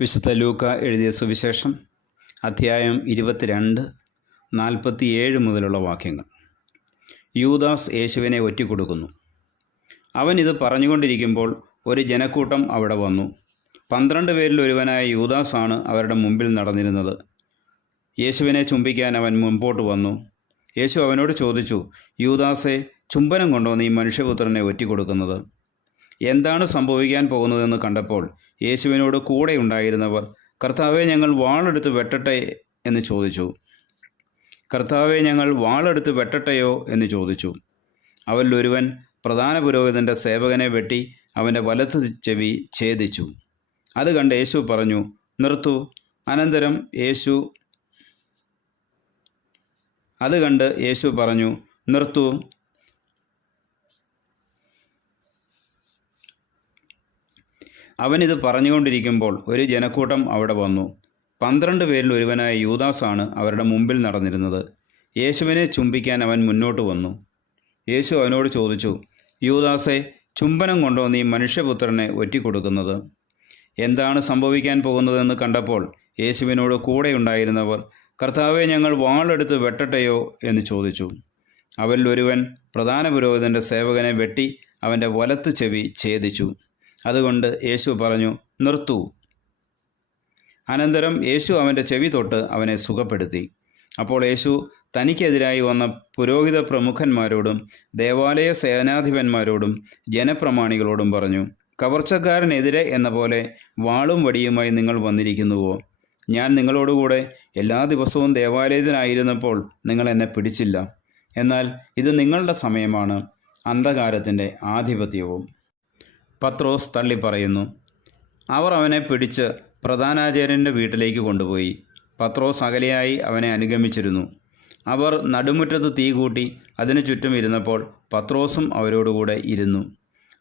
വിശുദ്ധ ലൂക്ക എഴുതിയ സുവിശേഷം അധ്യായം 22, 47 മുതലുള്ള വാക്യങ്ങൾ. യൂദാസ് യേശുവിനെ ഒറ്റിക്കൊടുക്കുന്നു. അവൻ ഇത് പറഞ്ഞുകൊണ്ടിരിക്കുമ്പോൾ ഒരു ജനക്കൂട്ടം അവിടെ വന്നു. 12 പേരിൽ ഒരുവനായ യൂദാസാണ് അവരുടെ മുമ്പിൽ നടന്നിരുന്നത്. യേശുവിനെ ചുംബിക്കാൻ അവൻ മുമ്പോട്ട് വന്നു. യേശു അവനോട് ചോദിച്ചു, യൂദാസെ, ചുംബനം കൊണ്ടോ നീ മനുഷ്യപുത്രനെ ഒറ്റിക്കൊടുക്കുന്നത്? എന്താണ് സംഭവിക്കാൻ പോകുന്നതെന്ന് കണ്ടപ്പോൾ യേശുവിനോട് കൂടെ ഉണ്ടായിരുന്നവർ, കർത്താവെ, ഞങ്ങൾ വാളെടുത്ത് വെട്ടട്ടെ എന്ന് ചോദിച്ചു. കർത്താവെ, ഞങ്ങൾ വാളെടുത്ത് വെട്ടട്ടെയോ എന്ന് ചോദിച്ചു. അവരിലൊരുവൻ പ്രധാന പുരോഹിതൻ്റെ സേവകനെ വെട്ടി അവൻ്റെ വലത്ത് ചെവി ഛേദിച്ചു. അത് കണ്ട് യേശു പറഞ്ഞു, നിർത്തു. അനന്തരം യേശു പറഞ്ഞു, നിർത്തു. അവനിത് പറഞ്ഞുകൊണ്ടിരിക്കുമ്പോൾ ഒരു ജനക്കൂട്ടം അവിടെ വന്നു. 12 പേരിൽ ഒരുവനായ യൂദാസാണ് അവരുടെ മുമ്പിൽ നടന്നിരുന്നത്. യേശുവിനെ ചുംബിക്കാൻ അവൻ മുന്നോട്ട് വന്നു. യേശു അവനോട് ചോദിച്ചു, യൂദാസെ, ചുംബനം കൊണ്ടോ നീ മനുഷ്യപുത്രനെ ഒറ്റിക്കൊടുക്കുന്നത്? എന്താണ് സംഭവിക്കാൻ പോകുന്നതെന്ന് കണ്ടപ്പോൾ യേശുവിനോട് കൂടെയുണ്ടായിരുന്നവർ, കർത്താവെ, ഞങ്ങൾ വാളെടുത്ത് വെട്ടട്ടെയോ എന്ന് ചോദിച്ചു. അവരിൽ ഒരുവൻ പ്രധാന പുരോഹിതൻ്റെ സേവകനെ വെട്ടി അവൻ്റെ വലത്ത് ചെവി ഛേദിച്ചു. അതുകൊണ്ട് യേശു പറഞ്ഞു, നിർത്തു. അനന്തരം യേശു അവൻ്റെ ചെവി തൊട്ട് അവനെ സുഖപ്പെടുത്തി. അപ്പോൾ യേശു തനിക്കെതിരായി വന്ന പുരോഹിത പ്രമുഖന്മാരോടും ദേവാലയ സേനാധിപന്മാരോടും ജനപ്രമാണികളോടും പറഞ്ഞു, കവർച്ചക്കാരനെതിരെ എന്ന പോലെ വാളും വടിയുമായി നിങ്ങൾ വന്നിരിക്കുന്നുവോ? ഞാൻ നിങ്ങളോടുകൂടെ എല്ലാ ദിവസവും ദേവാലയത്തിലായിരുന്നപ്പോൾ നിങ്ങൾ എന്നെ പിടിച്ചില്ല. എന്നാൽ ഇത് നിങ്ങളുടെ സമയമാണ്, അന്ധകാരത്തിൻ്റെ ആധിപത്യവും. പത്രോസ് തള്ളിപ്പറയുന്നു. അവർ അവനെ പിടിച്ച് പ്രധാനാചാര്യൻ്റെ വീട്ടിലേക്ക് കൊണ്ടുപോയി. പത്രോസ് അകലെയായി അവനെ അനുഗമിച്ചിരുന്നു. അവർ നടുമുറ്റത്ത് തീ കൂട്ടി അതിനു ചുറ്റും ഇരുന്നപ്പോൾ പത്രോസും അവരോടുകൂടെ ഇരുന്നു.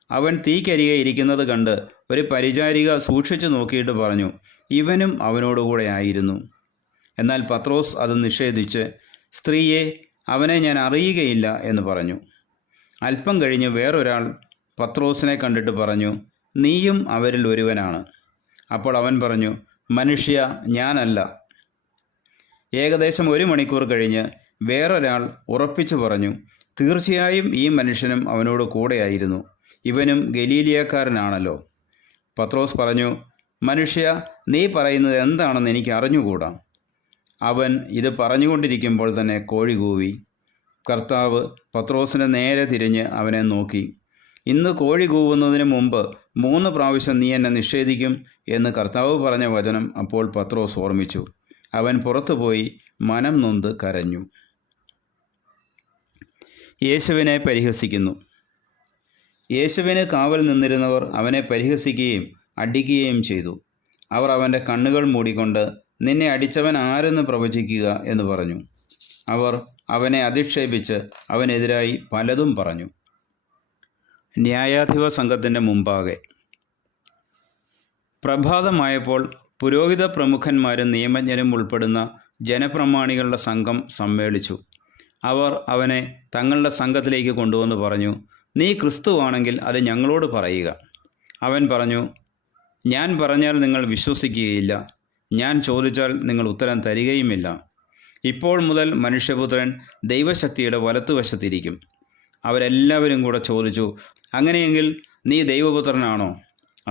അവൻ തീക്കരികെ ഇരിക്കുന്നത് കണ്ട് ഒരു പരിചാരിക സൂക്ഷിച്ചു നോക്കിയിട്ട് പറഞ്ഞു, ഇവനും അവനോടുകൂടെ ആയിരുന്നു. എന്നാൽ പത്രോസ് അത് നിഷേധിച്ച്, സ്ത്രീയെ, അവനെ ഞാൻ അറിയുകയില്ല എന്ന് പറഞ്ഞു. അല്പം കഴിഞ്ഞ് വേറൊരാൾ പത്രോസിനെ കണ്ടിട്ട് പറഞ്ഞു, നീയും അവരിൽ ഒരുവനാണ്. അപ്പോൾ അവൻ പറഞ്ഞു, മനുഷ്യ, ഞാനല്ല. ഏകദേശം 1 മണിക്കൂർ കഴിഞ്ഞ് വേറൊരാൾ ഉറപ്പിച്ചു പറഞ്ഞു, തീർച്ചയായും ഈ മനുഷ്യനും അവനോട് കൂടെയായിരുന്നു. ഇവനും ഗലീലിയക്കാരനാണല്ലോ. പത്രോസ് പറഞ്ഞു, മനുഷ്യ, നീ പറയുന്നത് എന്താണെന്ന് എനിക്ക് അറിഞ്ഞുകൂടാ. അവൻ ഇത് പറഞ്ഞുകൊണ്ടിരിക്കുമ്പോൾ തന്നെ കോഴി കൂവി. കർത്താവ് പത്രോസിനെ നേരെ തിരിഞ്ഞ് അവനെ നോക്കി. ഇന്ന് കോഴി കൂവുന്നതിന് മുമ്പ് 3 പ്രാവശ്യം നീ എന്നെ നിഷേധിക്കും എന്ന് കർത്താവ് പറഞ്ഞ വചനം അപ്പോൾ പത്രോസ് ഓർമ്മിച്ചു. അവൻ പുറത്തുപോയി മനം നൊന്ത് കരഞ്ഞു. യേശുവിനെ പരിഹസിക്കുന്നു. യേശുവിന് കാവൽ നിന്നിരുന്നവർ അവനെ പരിഹസിക്കുകയും അടിക്കുകയും ചെയ്തു. അവർ അവൻ്റെ കണ്ണുകൾ മൂടിക്കൊണ്ട്, നിന്നെ അടിച്ചവൻ ആരെന്ന് പ്രവചിക്കുക എന്ന് പറഞ്ഞു. അവർ അവനെ അധിക്ഷേപിച്ച് അവനെതിരായി പലതും പറഞ്ഞു. ന്യായാധിപ സംഘത്തിൻ്റെ മുമ്പാകെ. പ്രഭാതമായപ്പോൾ പുരോഹിത പ്രമുഖന്മാരും നിയമജ്ഞരും ഉൾപ്പെടുന്ന ജനപ്രമാണികളുടെ സംഘം സമ്മേളിച്ചു. അവർ അവനെ തങ്ങളുടെ സംഘത്തിലേക്ക് കൊണ്ടുവന്ന് പറഞ്ഞു, നീ ക്രിസ്തുവാണെങ്കിൽ അത് ഞങ്ങളോട് പറയുക. അവൻ പറഞ്ഞു, ഞാൻ പറഞ്ഞാൽ നിങ്ങൾ വിശ്വസിക്കുകയില്ല, ഞാൻ ചോദിച്ചാൽ നിങ്ങൾ ഉത്തരം തരികയുമില്ല. ഇപ്പോൾ മുതൽ മനുഷ്യപുത്രൻ ദൈവശക്തിയുടെ വലത്തുവശത്തിരിക്കും. അവരെല്ലാവരും കൂടെ ചോദിച്ചു, അങ്ങനെയെങ്കിൽ നീ ദൈവപുത്രനാണോ?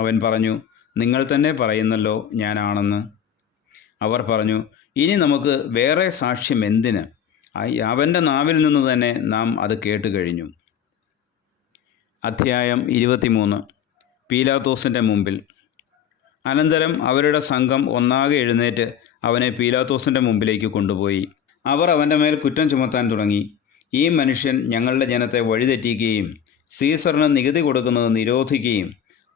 അവൻ പറഞ്ഞു, നിങ്ങൾ തന്നെ പറയുന്നല്ലോ ഞാനാണെന്ന്. അവർ പറഞ്ഞു, ഇനി നമുക്ക് വേറെ സാക്ഷ്യം എന്തിന്? അവൻ്റെ നാവിൽ നിന്ന് തന്നെ നാം അത് കേട്ട് കഴിഞ്ഞു. അധ്യായം 23. പീലാത്തോസിൻ്റെ മുമ്പിൽ. അനന്തരം അവരുടെ സംഘം ഒന്നാകെ എഴുന്നേറ്റ് അവനെ പീലാത്തോസിൻ്റെ മുമ്പിലേക്ക് കൊണ്ടുപോയി. അവർ അവൻ്റെ മേൽ കുറ്റം ചുമത്താൻ തുടങ്ങി. ഈ മനുഷ്യൻ ഞങ്ങളുടെ ജനത്തെ വഴിതെറ്റിക്കുകയും സീസറിന് നികുതി കൊടുക്കുന്നത് നിരോധിക്കുകയും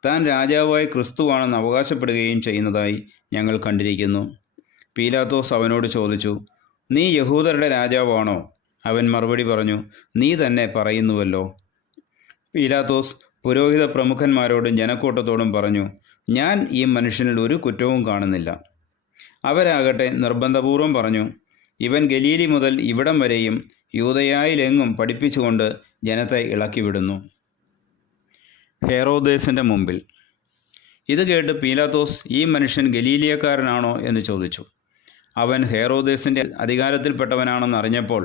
താൻ രാജാവായി ക്രിസ്തുവാണെന്ന് അവകാശപ്പെടുകയും ചെയ്യുന്നതായി ഞങ്ങൾ കണ്ടിരിക്കുന്നു. പീലാത്തോസ് അവനോട് ചോദിച്ചു, നീ യഹൂദരുടെ രാജാവാണോ? അവൻ മറുപടി പറഞ്ഞു, നീ തന്നെ പറയുന്നുവല്ലോ. പീലാത്തോസ് പുരോഹിത പ്രമുഖന്മാരോടും ജനക്കൂട്ടത്തോടും പറഞ്ഞു, ഞാൻ ഈ മനുഷ്യനിൽ ഒരു കുറ്റവും കാണുന്നില്ല. അവരാകട്ടെ നിർബന്ധപൂർവം പറഞ്ഞു, ഇവൻ ഗലീലി മുതൽ ഇവിടം വരെയും യൂദയായിലെങ്ങും പഠിപ്പിച്ചുകൊണ്ട് ജനത്തെ ഇളക്കിവിടുന്നു. ഹെറോദേസിൻ്റെ മുമ്പിൽ. ഇത് കേട്ട് പീലാത്തോസ്, ഈ മനുഷ്യൻ ഗലീലിയക്കാരനാണോ എന്ന് ചോദിച്ചു. അവൻ ഹെറോദേസിൻ്റെ അധികാരത്തിൽപ്പെട്ടവനാണെന്ന് അറിഞ്ഞപ്പോൾ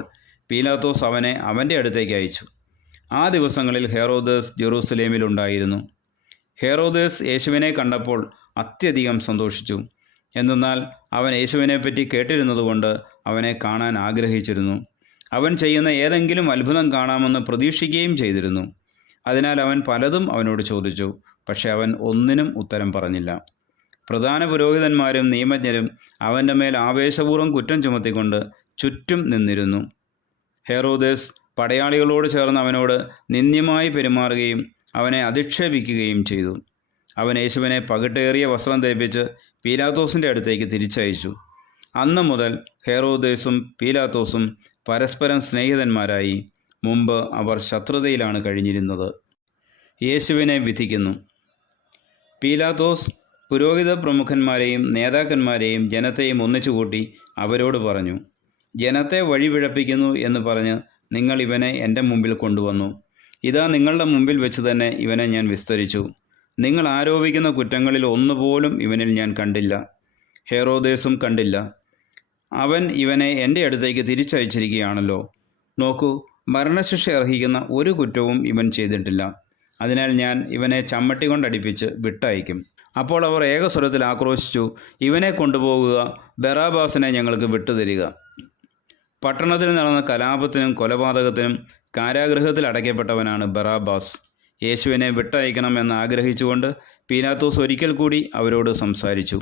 പീലാത്തോസ് അവനെ അവൻ്റെ അടുത്തേക്ക് അയച്ചു. ആ ദിവസങ്ങളിൽ ഹെറോദേസ് ജെറൂസലേമിലുണ്ടായിരുന്നു. ഹെറോദേസ് യേശുവിനെ കണ്ടപ്പോൾ അത്യധികം സന്തോഷിച്ചു. എന്തെന്നാൽ അവൻ യേശുവിനെപ്പറ്റി കേട്ടിരുന്നതുകൊണ്ട് അവനെ കാണാൻ ആഗ്രഹിച്ചിരുന്നു. അവൻ ചെയ്യുന്ന ഏതെങ്കിലും അത്ഭുതം കാണാമെന്ന് പ്രതീക്ഷിക്കുകയും ചെയ്തിരുന്നു. അതിനാൽ അവൻ പലതും അവനോട് ചോദിച്ചു. പക്ഷെ അവൻ ഒന്നിനും ഉത്തരം പറഞ്ഞില്ല. പ്രധാന പുരോഹിതന്മാരും നിയമജ്ഞരും അവൻ്റെ മേൽ ആവേശപൂർവ്വം കുറ്റം ചുമത്തിക്കൊണ്ട് ചുറ്റും നിന്നിരുന്നു. ഹെറോദേസ് പടയാളികളോട് ചേർന്ന് അവനോട് നിന്ദ്യമായി പെരുമാറുകയും അവനെ അധിക്ഷേപിക്കുകയും ചെയ്തു. അവൻ യേശുവിനെ പകിട്ടേറിയ വസ്ത്രം ധരിപ്പിച്ച് പീലാത്തോസിൻ്റെ അടുത്തേക്ക് തിരിച്ചയച്ചു. അന്നു മുതൽ ഹെറോദേസും പീലാത്തോസും പരസ്പരം സ്നേഹിതന്മാരായി. മുമ്പ് അവർ ശത്രുതയിലാണ് കഴിഞ്ഞിരുന്നത്. യേശുവിനെ വിധിക്കുന്നു. പീലാത്തോസ് പുരോഹിത പ്രമുഖന്മാരെയും നേതാക്കന്മാരെയും ജനത്തെയും ഒന്നിച്ചുകൂട്ടി അവരോട് പറഞ്ഞു, ജനത്തെ വഴിപിഴപ്പിക്കുന്നു എന്ന് പറഞ്ഞ് നിങ്ങൾ ഇവനെ എൻ്റെ മുമ്പിൽ കൊണ്ടുവന്നു. ഇതാ നിങ്ങളുടെ മുമ്പിൽ വെച്ച് തന്നെ ഇവനെ ഞാൻ വിസ്തരിച്ചു. നിങ്ങൾ ആരോപിക്കുന്ന കുറ്റങ്ങളിൽ ഒന്നുപോലും ഇവനിൽ ഞാൻ കണ്ടില്ല, ഹെറോദേസും കണ്ടില്ല. അവൻ ഇവനെ എൻ്റെ അടുത്തേക്ക് തിരിച്ചയച്ചിരിക്കുകയാണല്ലോ. നോക്കൂ, മരണശിക്ഷ അർഹിക്കുന്ന ഒരു കുറ്റവും ഇവൻ ചെയ്തിട്ടില്ല. അതിനാൽ ഞാൻ ഇവനെ ചമ്മട്ടി കൊണ്ടടിപ്പിച്ച് വിട്ടയക്കും. അപ്പോൾ അവർ ഏകസ്വരത്തിൽ ആക്രോശിച്ചു, ഇവനെ കൊണ്ടുപോകുക, ബറാബാസിനെ ഞങ്ങൾക്ക് വിട്ടുതരിക. പട്ടണത്തിൽ നടന്ന കലാപത്തിനും കൊലപാതകത്തിനും കാരാഗൃഹത്തിൽ അടയ്ക്കപ്പെട്ടവനാണ് ബറാബാസ്. യേശുവിനെ വിട്ടയക്കണമെന്ന് ആഗ്രഹിച്ചുകൊണ്ട് പീലാത്തോസ് ഒരിക്കൽ കൂടി അവരോട് സംസാരിച്ചു.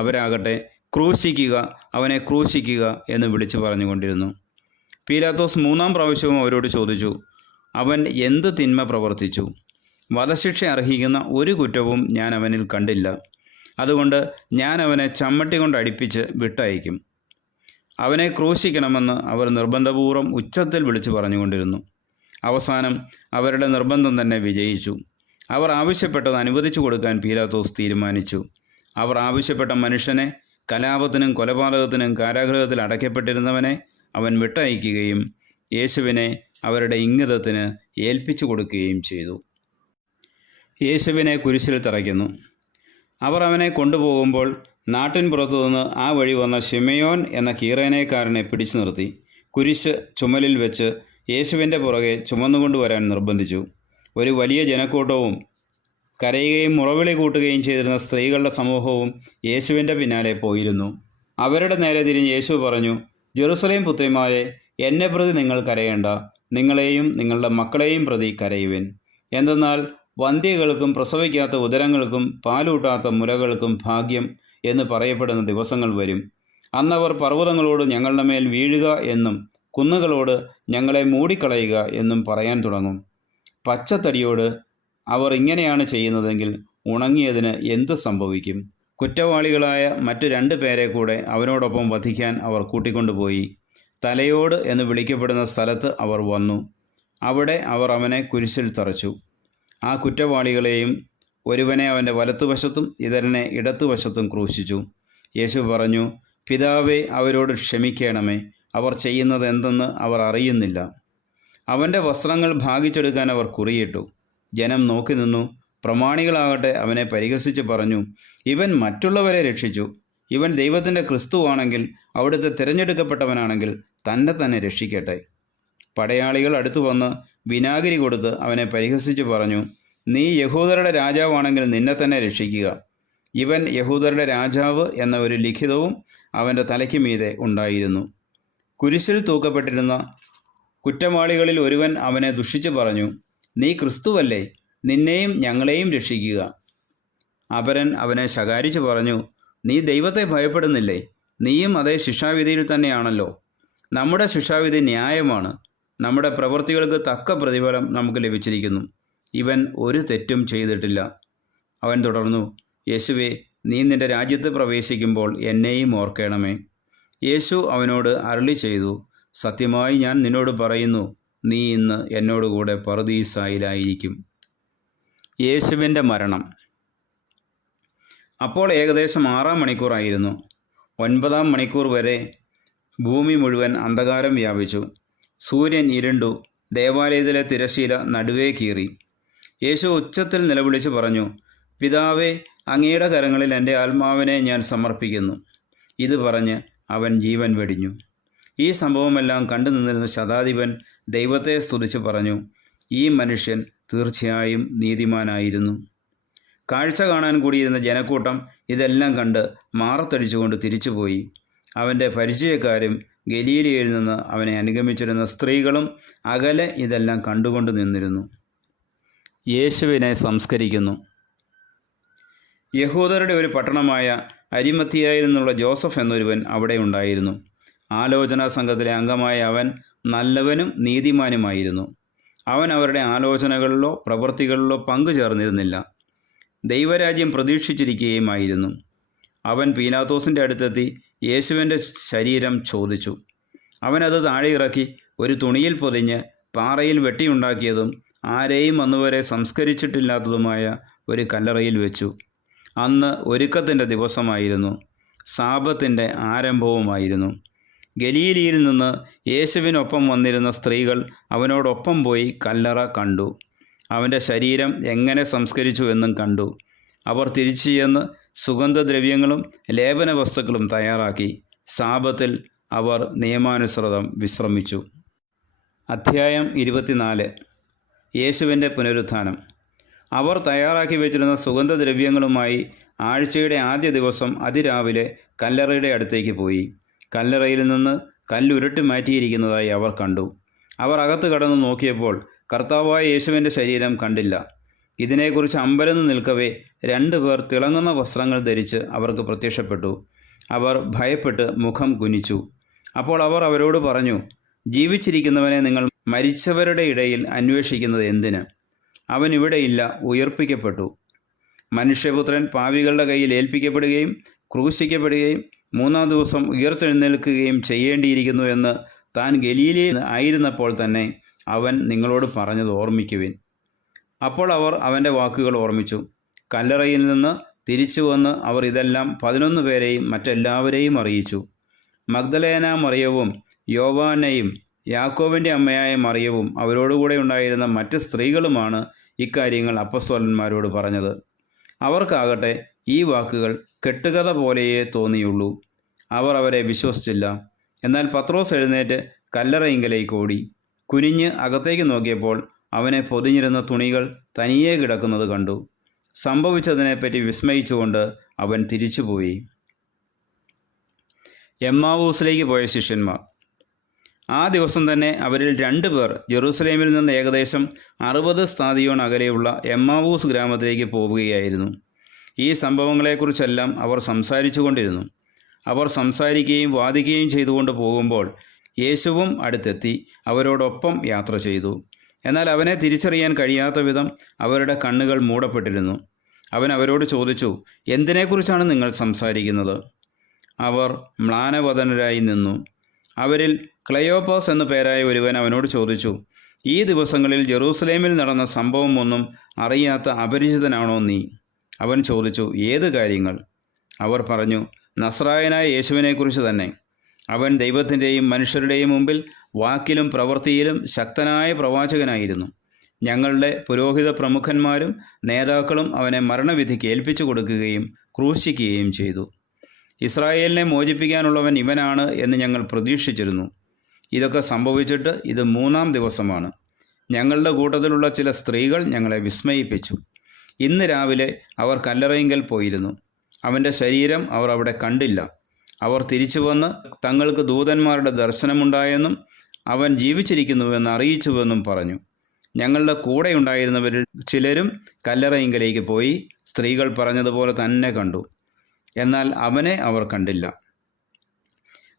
അവരാകട്ടെ, ക്രൂശിക്കുക, അവനെ ക്രൂശിക്കുക എന്ന് വിളിച്ചു പറഞ്ഞുകൊണ്ടിരുന്നു. പീലാത്തോസ് മൂന്നാം പ്രാവശ്യവും അവരോട് ചോദിച്ചു, അവൻ എന്ത് തിന്മ പ്രവർത്തിച്ചു? വധശിക്ഷ അർഹിക്കുന്ന ഒരു കുറ്റവും ഞാൻ അവനിൽ കണ്ടില്ല. അതുകൊണ്ട് ഞാൻ അവനെ ചമ്മട്ടി കൊണ്ട് അടിപ്പിച്ച് വിട്ടയക്കും. അവനെ ക്രൂശിക്കണമെന്ന് അവർ നിർബന്ധപൂർവ്വം ഉച്ചത്തിൽ വിളിച്ചു പറഞ്ഞുകൊണ്ടിരുന്നു. അവസാനം അവരുടെ നിർബന്ധം തന്നെ വിജയിച്ചു. അവർ ആവശ്യപ്പെട്ടത് അനുവദിച്ചു കൊടുക്കാൻ പീലാത്തോസ് തീരുമാനിച്ചു. അവർ ആവശ്യപ്പെട്ട മനുഷ്യനെ, കലാപത്തിനും കൊലപാതകത്തിനും കാരാഗൃഹത്തിൽ അടയ്ക്കപ്പെട്ടിരുന്നവനെ അവൻ വിട്ടയക്കുകയും യേശുവിനെ അവരുടെ ഇംഗിതത്തിന് ഏൽപ്പിച്ചു കൊടുക്കുകയും ചെയ്തു. യേശുവിനെ കുരിശിൽ തറയ്ക്കുന്നു. അവർ അവനെ കൊണ്ടുപോകുമ്പോൾ നാട്ടിൻ പുറത്തുനിന്ന് ആ വഴി വന്ന ശിമയോൻ എന്ന കീറേനേക്കാരനെ പിടിച്ചു നിർത്തി കുരിശ് ചുമലിൽ വെച്ച് യേശുവിൻ്റെ പുറകെ ചുമന്നുകൊണ്ടുവരാൻ നിർബന്ധിച്ചു. ഒരു വലിയ ജനക്കൂട്ടവും കരയുകയും മുറവിളി കൂട്ടുകയും ചെയ്തിരുന്ന സ്ത്രീകളുടെ സമൂഹവും യേശുവിൻ്റെ പിന്നാലെ പോയിരുന്നു. അവരുടെ നേരെ തിരിഞ്ഞ് യേശു പറഞ്ഞു, ജെറുസലേം പുത്രിമാരെ, എന്നെ പ്രതി നിങ്ങൾ കരയേണ്ട, നിങ്ങളെയും നിങ്ങളുടെ മക്കളെയും പ്രതി കരയുവിൻ. എന്തെന്നാൽ വന്ധ്യകൾക്കും പ്രസവിക്കാത്ത ഉദരങ്ങൾക്കും പാലൂട്ടാത്ത മുലകൾക്കും ഭാഗ്യം എന്ന് പറയപ്പെടുന്ന ദിവസങ്ങൾ വരും. അന്നവർ പർവ്വതങ്ങളോട് ഞങ്ങളുടെ മേൽ വീഴുക എന്നും കുന്നുകളോട് ഞങ്ങളെ മൂടിക്കളയുക എന്നും പറയാൻ തുടങ്ങും. പച്ചത്തടിയോട് അവർ ഇങ്ങനെയാണ് ചെയ്യുന്നതെങ്കിൽ ഉണങ്ങിയതിന് എന്ത് സംഭവിക്കും? കുറ്റവാളികളായ മറ്റ് 2 പേരെ കൂടെ അവനോടൊപ്പം വധിക്കാൻ അവർ കൂട്ടിക്കൊണ്ടുപോയി. തലയോട് എന്ന് വിളിക്കപ്പെടുന്ന സ്ഥലത്ത് അവർ വന്നു. അവിടെ അവർ അവനെ കുരിശിൽ തറച്ചു. ആ കുറ്റവാളികളെയും ഒരുവനെ അവൻ്റെ വലത്തുവശത്തും ഇതരനെ ഇടത്തുവശത്തും ക്രൂശിച്ചു. യേശു പറഞ്ഞു, പിതാവേ, അവരോട് ക്ഷമിക്കണമേ, അവർ ചെയ്യുന്നത് എന്തെന്ന് അവർ അറിയുന്നില്ല. അവൻ്റെ വസ്ത്രങ്ങൾ ഭാഗിച്ചെടുക്കാൻ അവർ കുറിയിട്ടു. ജനം നോക്കി നിന്നു. പ്രമാണികളാകട്ടെ അവനെ പരിഹസിച്ച് പറഞ്ഞു, ഇവൻ മറ്റുള്ളവരെ രക്ഷിച്ചു. ഇവൻ ദൈവത്തിൻ്റെ ക്രിസ്തുവാണെങ്കിൽ, അവിടുത്തെ തിരഞ്ഞെടുക്കപ്പെട്ടവനാണെങ്കിൽ തന്നെ രക്ഷിക്കട്ടെ. പടയാളികൾ അടുത്തു വന്ന് വിനാഗിരി കൊടുത്ത് അവനെ പരിഹസിച്ച് പറഞ്ഞു, നീ യഹൂദരുടെ രാജാവാണെങ്കിൽ നിന്നെ തന്നെ രക്ഷിക്കുക. ഇവൻ യഹൂദരുടെ രാജാവ് എന്ന ഒരു ലിഖിതവും അവൻ്റെ തലയ്ക്ക് മീതെ ഉണ്ടായിരുന്നു. കുരിശിൽ തൂക്കപ്പെട്ടിരുന്ന കുറ്റവാളികളിൽ ഒരുവൻ അവനെ ദുഷിച്ച് പറഞ്ഞു, നീ ക്രിസ്തുവല്ലേ, നിന്നെയും ഞങ്ങളെയും രക്ഷിക്കുക. അപരൻ അവനെ ശകാരിച്ചു പറഞ്ഞു, നീ ദൈവത്തെ ഭയപ്പെടുന്നില്ലേ? നീയും അതേ ശിക്ഷാവിധിയിൽ തന്നെയാണല്ലോ. നമ്മുടെ ശിക്ഷാവിധി ന്യായമാണ്. നമ്മുടെ പ്രവൃത്തികൾക്ക് തക്ക പ്രതിഫലം നമുക്ക് ലഭിച്ചിരിക്കുന്നു. ഇവൻ ഒരു തെറ്റും ചെയ്തിട്ടില്ല. അവൻ തുടർന്നു, യേശുവേ, നീ നിൻ്റെ രാജ്യത്ത് പ്രവേശിക്കുമ്പോൾ എന്നെയും ഓർക്കണമേ. യേശു അവനോട് അരുളി ചെയ്തു, സത്യമായി ഞാൻ നിന്നോട് പറയുന്നു, നീ ഇന്ന് എന്നോടുകൂടെ പറുദീസായിലായിരിക്കും. യേശുവിൻ്റെ മരണം. അപ്പോൾ ഏകദേശം 6-ാം മണിക്കൂറായിരുന്നു. 9-ാം മണിക്കൂർ വരെ ഭൂമി മുഴുവൻ അന്ധകാരം വ്യാപിച്ചു. സൂര്യൻ ഇരുണ്ടു. ദേവാലയത്തിലെ തിരശ്ശീല നടുവേ കീറി. യേശു ഉച്ചത്തിൽ നിലവിളിച്ച് പറഞ്ഞു, പിതാവേ, അങ്ങയുടെ കരങ്ങളിൽ എൻ്റെ ആത്മാവിനെ ഞാൻ സമർപ്പിക്കുന്നു. ഇത് പറഞ്ഞ് അവൻ ജീവൻ വെടിഞ്ഞു. ഈ സംഭവമെല്ലാം കണ്ടു നിന്നിരുന്ന ശതാധിപൻ ദൈവത്തെ സ്തുതിച്ച് പറഞ്ഞു, ഈ മനുഷ്യൻ തീർച്ചയായും നീതിമാനായിരുന്നു. കാഴ്ച കാണാൻ കൂടിയിരുന്ന ജനക്കൂട്ടം ഇതെല്ലാം കണ്ട് മാറത്തടിച്ചുകൊണ്ട് തിരിച്ചുപോയി. അവൻ്റെ പരിചയക്കാരും ഗലീലയിൽ നിന്ന് അവനെ അനുഗമിച്ചിരുന്ന സ്ത്രീകളും അകലെ ഇതെല്ലാം കണ്ടുകൊണ്ട് നിന്നിരുന്നു. യേശുവിനെ സംസ്കരിക്കുന്നു. യഹൂദരുടെ ഒരു പട്ടണമായ അരിമത്തിയായിൽ നിന്നുള്ള ജോസഫ് എന്നൊരുവൻ അവിടെ ഉണ്ടായിരുന്നു. ആലോചനാ സംഘത്തിലെ അംഗമായ അവൻ നല്ലവനും നീതിമാനുമായിരുന്നു. അവൻ അവരുടെ ആലോചനകളിലോ പ്രവൃത്തികളിലോ പങ്കുചേർന്നിരുന്നില്ല. ദൈവരാജ്യം പ്രതീക്ഷിച്ചിരിക്കുകയുമായിരുന്നു. അവൻ പീലാത്തോസിൻ്റെ അടുത്തെത്തി യേശുവിൻ്റെ ശരീരം ചോദിച്ചു. അവനത് താഴെ ഇറക്കി ഒരു തുണിയിൽ പൊതിഞ്ഞ് പാറയിൽ വെട്ടിയുണ്ടാക്കിയതും ആരെയും അന്നുവരെ സംസ്കരിച്ചിട്ടില്ലാത്തതുമായ ഒരു കല്ലറയിൽ വെച്ചു. അന്ന് ഒരുക്കത്തിൻ്റെ ദിവസമായിരുന്നു. സാബത്തിൻ്റെ ആരംഭവുമായിരുന്നു. ഗലീലിയിൽ നിന്ന് യേശുവിനൊപ്പം വന്നിരുന്ന സ്ത്രീകൾ അവനോടൊപ്പം പോയി കല്ലറ കണ്ടു. അവൻ്റെ ശരീരം എങ്ങനെ സംസ്കരിച്ചു എന്നും കണ്ടു. അവർ തിരിച്ചു ചെന്ന് സുഗന്ധദ്രവ്യങ്ങളും ലേപന വസ്തുക്കളും തയ്യാറാക്കി. സാബത്തിൽ അവർ നിയമാനുസൃതം വിശ്രമിച്ചു. അധ്യായം 24. യേശുവിൻ്റെ പുനരുത്ഥാനം. അവർ തയ്യാറാക്കി വെച്ചിരുന്ന സുഗന്ധദ്രവ്യങ്ങളുമായി ആഴ്ചയുടെ ആദ്യ ദിവസം അതിരാവിലെ കല്ലറയുടെ അടുത്തേക്ക് പോയി. കല്ലറയിൽ നിന്ന് കല്ലുരുട്ടി മാറ്റിയിരിക്കുന്നതായി അവർ കണ്ടു. അവർ അകത്ത് കടന്നു നോക്കിയപ്പോൾ കർത്താവായ യേശുവിൻ്റെ ശരീരം കണ്ടില്ല. ഇതിനെക്കുറിച്ച് അമ്പരന്ന് നിൽക്കവേ 2 പേർ തിളങ്ങുന്ന വസ്ത്രങ്ങൾ ധരിച്ച് അവർക്ക് പ്രത്യക്ഷപ്പെട്ടു. അവർ ഭയപ്പെട്ട് മുഖം കുനിച്ചു. അപ്പോൾ അവർ അവരോട് പറഞ്ഞു, ജീവിച്ചിരിക്കുന്നവനെ നിങ്ങൾ മരിച്ചവരുടെ ഇടയിൽ അന്വേഷിക്കുന്നത് എന്തിന്? അവൻ ഇവിടെയില്ല, ഉയർപ്പിക്കപ്പെട്ടു. മനുഷ്യപുത്രൻ പാപികളുടെ കയ്യിൽ ഏൽപ്പിക്കപ്പെടുകയും ക്രൂശിക്കപ്പെടുകയും 3-ാം ദിവസം ഉയർത്തെഴുന്നേൽക്കുകയും ചെയ്യേണ്ടിയിരിക്കുന്നു എന്ന് താൻ ഗലീലയിൽ ആയിരുന്നപ്പോൾ തന്നെ അവൻ നിങ്ങളോട് പറഞ്ഞത് ഓർമ്മിക്കുവിൻ. അപ്പോൾ അവർ അവൻ്റെ വാക്കുകൾ ഓർമ്മിച്ചു. കല്ലറയിൽ നിന്ന് തിരിച്ചു വന്ന് അവർ ഇതെല്ലാം 11 പേരെയും മറ്റെല്ലാവരെയും അറിയിച്ചു. മഗ്ദലേന മറിയവും യോവാനയും യാക്കോബിൻ്റെ അമ്മയായ മറിയവും അവരോടുകൂടെ ഉണ്ടായിരുന്ന മറ്റ് സ്ത്രീകളുമാണ് ഇക്കാര്യങ്ങൾ അപ്പസ്തോലന്മാരോട് പറഞ്ഞത്. അവർക്കാകട്ടെ ഈ വാക്കുകൾ കെട്ടുകഥ പോലെയേ തോന്നിയുള്ളൂ. അവർ അവരെ വിശ്വസിച്ചില്ല. എന്നാൽ പത്രോസ് എഴുന്നേറ്റ് കല്ലറയിങ്കലേക്ക് ഓടി. കുനിഞ്ഞ് അകത്തേക്ക് നോക്കിയപ്പോൾ അവനെ പൊതിഞ്ഞിരുന്ന തുണികൾ തനിയെ കിടക്കുന്നത് കണ്ടു. സംഭവിച്ചതിനെപ്പറ്റി വിസ്മയിച്ചുകൊണ്ട് അവൻ തിരിച്ചുപോയി. എമ്മാവൂസിലേക്ക് പോയ ശിഷ്യന്മാർ. ആ ദിവസം തന്നെ അവരിൽ 2 പേർ ജെറൂസലേമിൽ നിന്ന് ഏകദേശം 60 സ്താദിയോൺ അകലെയുള്ള എമ്മാവൂസ് ഗ്രാമത്തിലേക്ക് പോവുകയായിരുന്നു. ഈ സംഭവങ്ങളെക്കുറിച്ചെല്ലാം അവർ സംസാരിച്ചു കൊണ്ടിരുന്നു. അവർ സംസാരിക്കുകയും വാദിക്കുകയും ചെയ്തുകൊണ്ട് പോകുമ്പോൾ യേശുവും അടുത്തെത്തി അവരോടൊപ്പം യാത്ര ചെയ്തു. എന്നാൽ അവനെ തിരിച്ചറിയാൻ കഴിയാത്ത വിധം അവരുടെ കണ്ണുകൾ മൂടപ്പെട്ടിരുന്നു. അവൻ അവരോട് ചോദിച്ചു, എന്തിനെക്കുറിച്ചാണ് നിങ്ങൾ സംസാരിക്കുന്നത്? അവർ മ്ലാനവദനരായി നിന്നു. അവരിൽ ക്ലയോപ്പാസ് എന്നു പേരായ ഒരുവൻ അവനോട് ചോദിച്ചു, ഈ ദിവസങ്ങളിൽ ജെറൂസലേമിൽ നടന്ന സംഭവം ഒന്നും അറിയാത്ത അപരിചിതനാണോ നീ? അവൻ ചോദിച്ചു, ഏത് കാര്യങ്ങൾ? അവർ പറഞ്ഞു, നസ്രായനായ യേശുവിനെക്കുറിച്ച് തന്നെ. അവൻ ദൈവത്തിൻ്റെയും മനുഷ്യരുടെയും മുമ്പിൽ വാക്കിലും പ്രവൃത്തിയിലും ശക്തനായ പ്രവാചകനായിരുന്നു. ഞങ്ങളുടെ പുരോഹിത പ്രമുഖന്മാരും നേതാക്കളും അവനെ മരണവിധിക്ക് ഏൽപ്പിച്ചു കൊടുക്കുകയും ക്രൂശിക്കുകയും ചെയ്തു. ഇസ്രായേലിനെ മോചിപ്പിക്കാനുള്ളവൻ ഇവനാണ് എന്ന് ഞങ്ങൾ പ്രതീക്ഷിച്ചിരുന്നു. ഇതൊക്കെ സംഭവിച്ചിട്ട് ഇത് 3-ാം ദിവസമാണ്. ഞങ്ങളുടെ കൂട്ടത്തിലുള്ള ചില സ്ത്രീകൾ ഞങ്ങളെ വിസ്മയിപ്പിച്ചു. ഇന്ന് രാവിലെ അവർ കല്ലറയിങ്കൽ പോയിരുന്നു. അവൻ്റെ ശരീരം അവർ അവിടെ കണ്ടില്ല. അവർ തിരിച്ചു വന്ന് തങ്ങൾക്ക് ദൂതന്മാരുടെ ദർശനമുണ്ടായെന്നും അവൻ ജീവിച്ചിരിക്കുന്നുവെന്ന് അറിയിച്ചുവെന്നും പറഞ്ഞു. ഞങ്ങളുടെ കൂടെ ഉണ്ടായിരുന്നവരിൽ ചിലരും കല്ലറയിങ്കലേക്ക് പോയി സ്ത്രീകൾ പറഞ്ഞതുപോലെ തന്നെ കണ്ടു. എന്നാൽ അവനെ അവർ കണ്ടില്ല.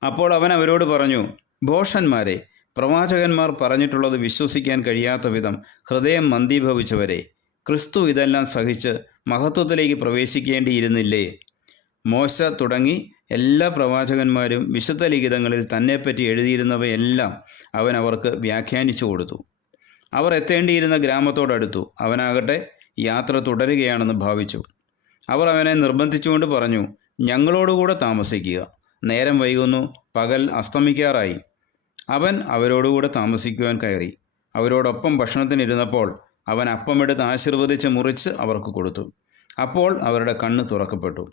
അപ്പോൾ അവൻ അവരോട് പറഞ്ഞു, ഭോഷന്മാരെ, പ്രവാചകന്മാർ പറഞ്ഞിട്ടുള്ളത് വിശ്വസിക്കാൻ കഴിയാത്ത വിധം ഹൃദയം മന്ദീഭവിച്ചവരെ, ക്രിസ്തു ഇതെല്ലാം സഹിച്ച് മഹത്വത്തിലേക്ക് പ്രവേശിക്കേണ്ടിയിരുന്നില്ലേ? മോശ തുടങ്ങി എല്ലാ പ്രവാചകന്മാരും വിശുദ്ധ ലിഖിതങ്ങളിൽ തന്നെപ്പറ്റി എഴുതിയിരുന്നവയെല്ലാം അവൻ അവർക്ക് വ്യാഖ്യാനിച്ചു കൊടുത്തു. അവർ എത്തേണ്ടിയിരുന്ന ഗ്രാമത്തോടടുത്തു. അവനാകട്ടെ യാത്ര തുടരുകയാണെന്ന് ഭാവിച്ചു. അവർ അവനെ നിർബന്ധിച്ചുകൊണ്ട് പറഞ്ഞു, ഞങ്ങളോടുകൂടെ താമസിക്കുക, നേരം വൈകുന്നു, പകൽ അസ്തമിക്കാറായി. അവൻ അവരോടുകൂടെ താമസിക്കുവാൻ കയറി. അവരോടൊപ്പം ഭക്ഷണത്തിനിരുന്നപ്പോൾ അവൻ അപ്പമെടുത്ത് ആശീർവദിച്ച് മുറിച്ച് അവർക്ക് കൊടുത്തു. അപ്പോൾ അവരുടെ കണ്ണ് തുറക്കപ്പെട്ടു.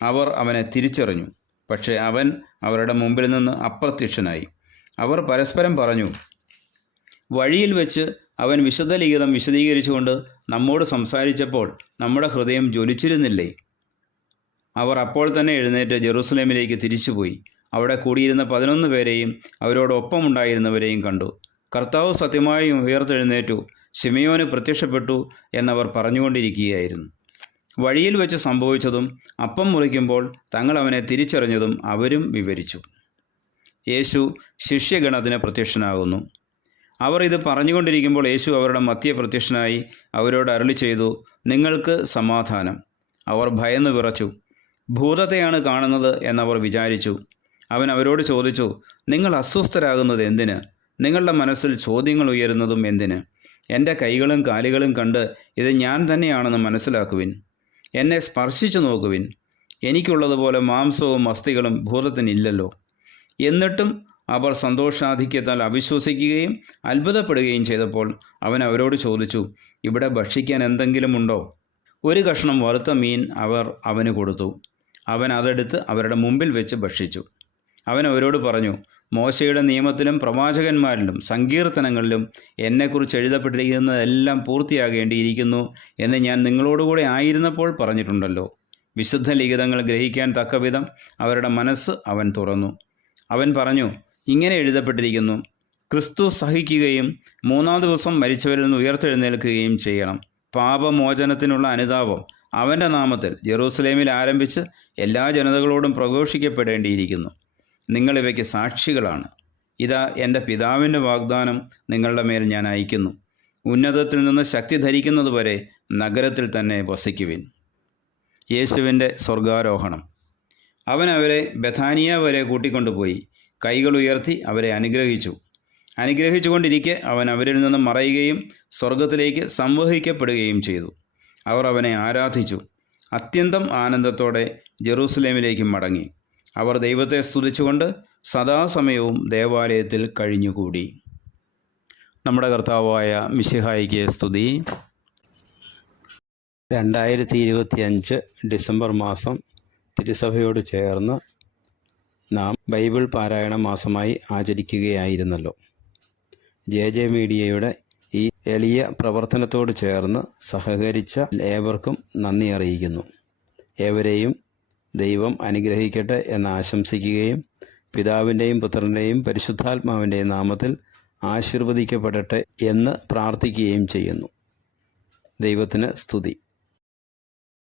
അവർ അവനെ തിരിച്ചറിഞ്ഞു. പക്ഷേ അവൻ അവരുടെ മുമ്പിൽ നിന്ന് അപ്രത്യക്ഷനായി. അവർ പരസ്പരം പറഞ്ഞു, വഴിയിൽ വെച്ച് അവൻ വിശുദ്ധ ലിഖിതം വിശദീകരിച്ചുകൊണ്ട് നമ്മോട് സംസാരിച്ചപ്പോൾ നമ്മുടെ ഹൃദയം ജ്വലിച്ചിരുന്നില്ലേ? അവർ അപ്പോൾ തന്നെ എഴുന്നേറ്റ് ജെറൂസലേമിലേക്ക് തിരിച്ചുപോയി. അവിടെ കൂടിയിരുന്ന 11 പേരെയും അവരോടൊപ്പമുണ്ടായിരുന്നവരെയും കണ്ടു. കർത്താവ് സത്യമായും ഉയർത്തെഴുന്നേറ്റു, ശിമയോന് പ്രത്യക്ഷപ്പെട്ടു എന്നവർ പറഞ്ഞുകൊണ്ടിരിക്കുകയായിരുന്നു. വഴിയിൽ വെച്ച് സംഭവിച്ചതും അപ്പം മുറിക്കുമ്പോൾ തങ്ങൾ അവനെ തിരിച്ചറിഞ്ഞതും അവരും വിവരിച്ചു. യേശു ശിഷ്യഗണത്തിന് പ്രത്യക്ഷനാകുന്നു. അവർ ഇത് പറഞ്ഞുകൊണ്ടിരിക്കുമ്പോൾ യേശു അവരുടെ മധ്യേ പ്രത്യക്ഷനായി അവരോട് അരുളി ചെയ്തു, നിങ്ങൾക്ക് സമാധാനം. അവർ ഭയന്നു വിറച്ചു. ഭൂതത്തെയാണ് കാണുന്നത് എന്നവർ വിചാരിച്ചു. അവൻ അവരോട് ചോദിച്ചു, നിങ്ങൾ അസ്വസ്ഥരാകുന്നത് എന്തിന്? നിങ്ങളുടെ മനസ്സിൽ ചോദ്യങ്ങൾ ഉയരുന്നതും എന്തിന്? എൻ്റെ കൈകളും കാലുകളും കണ്ട് ഇത് ഞാൻ തന്നെയാണെന്ന് മനസ്സിലാക്കുവിൻ. എന്നെ സ്പർശിച്ചു നോക്കുവിൻ. എനിക്കുള്ളതുപോലെ മാംസവും അസ്ഥികളും ഭൂതത്തിനില്ലല്ലോ. എന്നിട്ടും അവർ സന്തോഷാധിക്യത്താൽ അവിശ്വസിക്കുകയും അത്ഭുതപ്പെടുകയും ചെയ്തപ്പോൾ അവൻ അവരോട് ചോദിച്ചു, ഇവിടെ ഭക്ഷിക്കാൻ എന്തെങ്കിലും ഉണ്ടോ? ഒരു കഷ്ണം വറുത്ത മീൻ അവർ അവന് കൊടുത്തു. അവൻ അതെടുത്ത് അവരുടെ മുമ്പിൽ വെച്ച് ഭക്ഷിച്ചു. അവൻ അവരോട് പറഞ്ഞു, മോശയുടെ നിയമത്തിലും പ്രവാചകന്മാരിലും സങ്കീർത്തനങ്ങളിലും എന്നെക്കുറിച്ച് എഴുതപ്പെട്ടിരിക്കുന്നതെല്ലാം പൂർത്തിയാകേണ്ടിയിരിക്കുന്നു എന്ന് ഞാൻ നിങ്ങളോടുകൂടെ ആയിരുന്നപ്പോൾ പറഞ്ഞിട്ടുണ്ടല്ലോ. വിശുദ്ധ ലിഖിതങ്ങൾ ഗ്രഹിക്കാൻ തക്കവിധം അവരുടെ മനസ്സ് അവൻ തുറന്നു. അവൻ പറഞ്ഞു, ഇങ്ങനെ എഴുതപ്പെട്ടിരിക്കുന്നു, ക്രിസ്തു സഹിക്കുകയും 3-ാം ദിവസം മരിച്ചവരിൽ നിന്ന് ഉയർത്തെഴുന്നേൽക്കുകയും ചെയ്യണം. പാപമോചനത്തിനുള്ള അനുതാപം അവൻ്റെ നാമത്തിൽ ജെറൂസലേമിൽ ആരംഭിച്ച് എല്ലാ ജനതകളോടും പ്രഘോഷിക്കപ്പെടേണ്ടിയിരിക്കുന്നു. നിങ്ങളിവയ്ക്ക് സാക്ഷികളാണ്. ഇതാ എൻ്റെ പിതാവിൻ്റെ വാഗ്ദാനം നിങ്ങളുടെ മേൽ ഞാൻ അയക്കുന്നു. ഉന്നതത്തിൽ നിന്ന് ശക്തി ധരിക്കുന്നതുവരെ നഗരത്തിൽ തന്നെ വസിക്കുവിൻ. യേശുവിൻ്റെ സ്വർഗാരോഹണം. അവൻ അവരെ ബഥാനിയ വരെ കൂട്ടിക്കൊണ്ടുപോയി കൈകൾ ഉയർത്തി അവരെ അനുഗ്രഹിച്ചു. അനുഗ്രഹിച്ചുകൊണ്ടിരിക്കെ അവൻ അവരിൽ നിന്ന് മറയുകയും സ്വർഗത്തിലേക്ക് സംവഹിക്കപ്പെടുകയും ചെയ്തു. അവർ അവനെ ആരാധിച്ചു. അത്യന്തം ആനന്ദത്തോടെ ജെറൂസലേമിലേക്ക് മടങ്ങി. അവർ ദൈവത്തെ സ്തുതിച്ചുകൊണ്ട് സദാസമയവും ദേവാലയത്തിൽ കഴിഞ്ഞുകൂടി. നമ്മുടെ കർത്താവായ മിശിഹായിക്ക് സ്തുതി. 2025 ഡിസംബർ മാസം തിരുസഭയോട് ചേർന്ന് നാം ബൈബിൾ പാരായണ മാസമായി ആചരിക്കുകയായിരുന്നല്ലോ. ജെ മീഡിയയുടെ ഈ എളിയ പ്രവർത്തനത്തോട് ചേർന്ന് സഹകരിച്ച ഏവർക്കും നന്ദി അറിയിക്കുന്നു. ഏവരെയും ദൈവം അനുഗ്രഹിക്കട്ടെ എന്ന് ആശംസിക്കുകയും പിതാവിൻ്റെയും പുത്രൻ്റെയും പരിശുദ്ധാത്മാവിൻ്റെയും നാമത്തിൽ ആശീർവദിക്കപ്പെടട്ടെ എന്ന് പ്രാർത്ഥിക്കുകയും ചെയ്യുന്നു. ദൈവത്തിന് സ്തുതി.